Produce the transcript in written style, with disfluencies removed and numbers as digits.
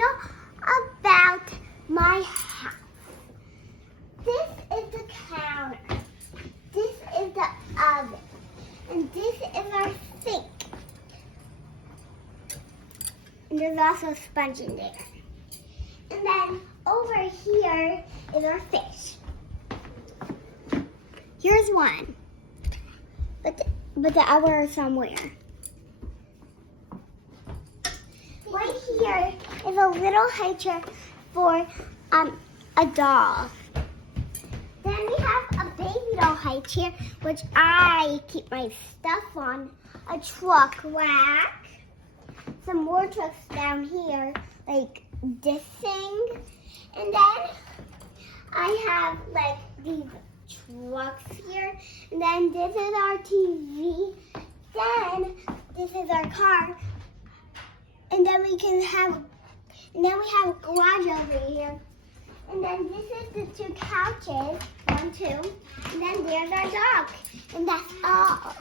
you about my house. This is the counter. This is the oven. And this is our sink. And there's also a sponge in there. And then over here is our fish. Here's one. But the other is somewhere. Right here is a little high chair for a doll. Then we have a baby doll high chair, which I keep my stuff on. A truck rack. Some more trucks down here, like this thing. And then I have like these trucks here. And then this is our TV. Then this is our car. And then we have a garage over here. And then this is the 2 couches, 1, 2. And then there's our dog. And that's all.